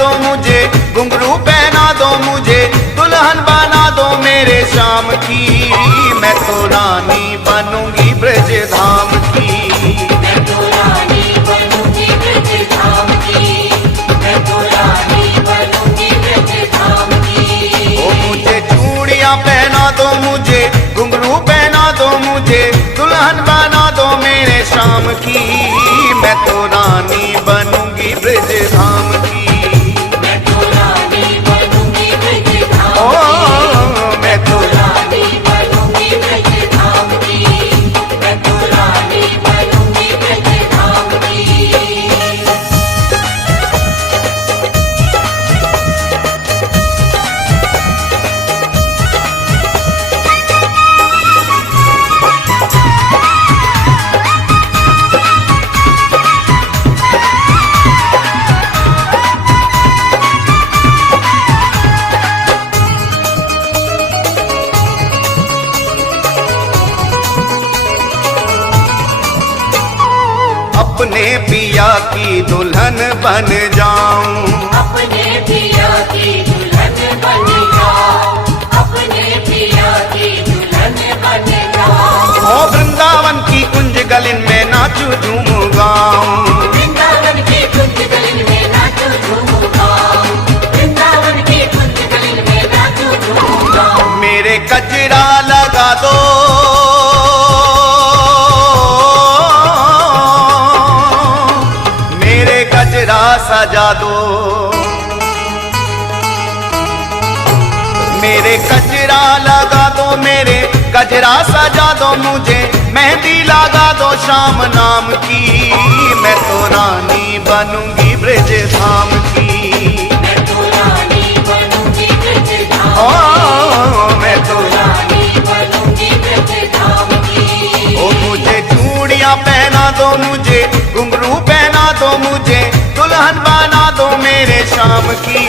दो मुझे, घुंघरू पहना दो मुझे, दुल्हन बना दो मेरे शाम की। मैं तो रानी बनूंगी ब्रज धाम की। मैं तो रानी बनूंगी ब्रज धाम की। मैं तो रानी बनूंगी ब्रज धाम की। ओ मुझे चूड़ियां पहना दो मुझे, घुंघरू पहना दो मुझे, दुल्हन बना दो मेरे शाम की। मैं तो रानी बनूंगी ब्रज धाम की। मैं तो रानी बनूंगी ब्रज धाम की। ओ मैं तो रानी बनूंगी ब्रज धाम की। मैं तो रानी बनूंगी ब्रज धाम की। अपने पिया की दुल्हन बन जाऊं, अपने पिया की दुल्हन बन जाओ। अपने पिया की दुल्हन बन जाओ। ओ वृंदावन की कुंज गलिन में नाचू झूम गाऊं। वृंदावन की कुंज गलिन में नाचो झूम गाओ। वृंदावन की कुंज गलिन में नाचो झूम गाओ। मेरे कजरा लगा दो, मेरे गजरा सजा दो, मेरे गजरा लगा दो, मेरे गजरा सजा दो मुझे, मेहंदी लगा दो श्याम नाम की। मैं तो रानी बनूंगी ब्रज धाम की। मैं तो रानी बनूंगी ब्रज धाम ओ मैं तो रानी बनूंगी ब्रज धाम की। ओ मुझे चूड़ियां पहना दो मुझे, घुंघरू पहना दो मुझे, दुल्हन बना दो मेरे शाम की।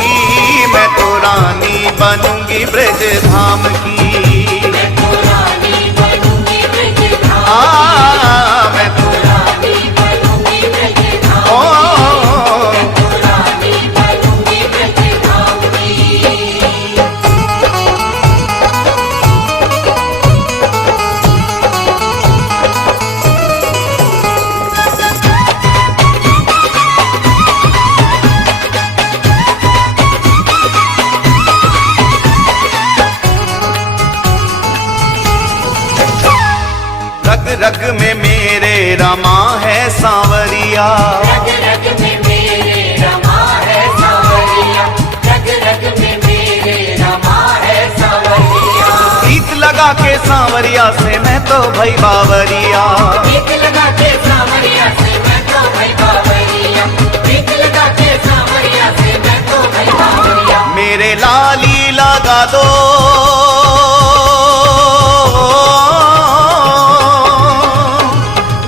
मैं तो रानी बनूंगी ब्रज धाम की। मैं तो रानी बनूंगी ब्रज धाम मैं तो रानी बनूंगी ब्रज धाम ओ तो रानी बनूंगी ब्रज धाम की। रग रग में मेरे रमा है सांवरिया। रग रग में मेरे रमा है सांवरिया। रग रग में मेरे रमा है सांवरिया। गीत लगा के सांवरिया से मैं तो भई बावरिया। गीत लगा के सांवरिया से मैं तो भई बावरिया। गीत लगा के सांवरिया से मैं तो भई बावरिया। मेरे लाली लगा दो,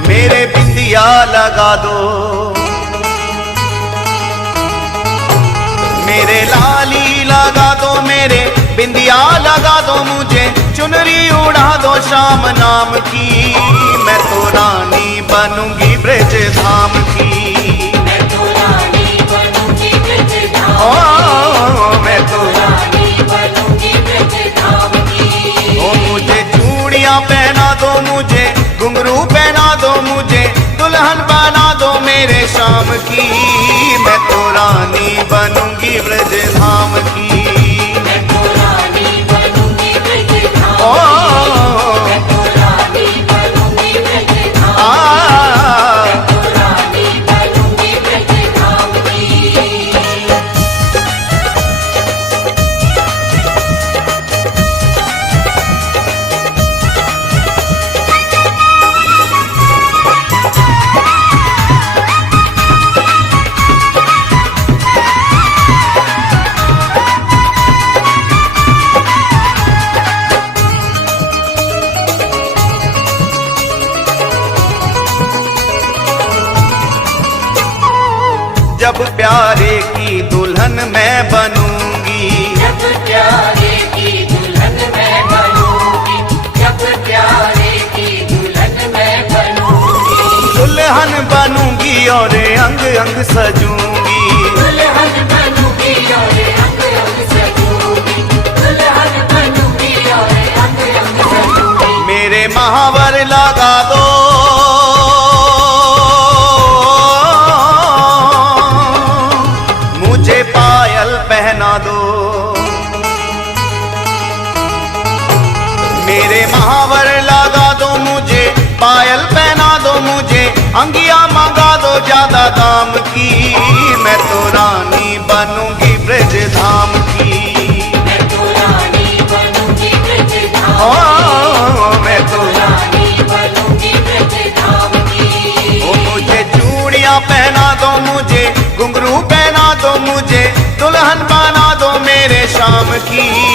मेरे बिंदिया लगा दो, मेरे लाली लगा दो, मेरे बिंदिया लगा दो मुझे, चुनरी उड़ा दो श्याम नाम की। मैं तो रानी बनूंगी ब्रज धाम की। मैं तो रानी बनूंगी ब्रज धाम ओ मैं तो रानी बनूंगी ब्रज धाम की। ओ मुझे चूड़ियां पहना दो मुझे, घुंघरू पहना दो मुझे, दुल्हन बना दो मेरे शाम की। मैं तो रानी बनूंगी ब्रज धाम की। मैं तो रानी बनूंगी ब्रज धाम ओ मैं तो रानी बनूंगी ब्रज धाम आ मैं तो रानी बनूंगी ब्रज धाम की। जब प्यारे की दुल्हन मैं बनूंगी, जब प्यारे की दुल्हन मैं बनूंगी। जब प्यारे की दुल्हन मैं बनूंगी। दुल्हन बनूंगी और अंग अंग सजूंगी। दुल्हन बनूंगी मेरे महावर लगा दो मुझे, पायल पहना दो मुझे, अंगिया मंगा दो ज्यादा दाम की। मैं तो रानी बनूंगी ब्रज धाम की। मैं तो रानी बनूंगी ब्रज धाम ओ मैं तो रानी बनूंगी ब्रज धाम की। ओ मुझे चूड़ियां पहना दो मुझे, घुंघरू पहना दो मुझे, दुल्हन बना दो मेरे शाम की।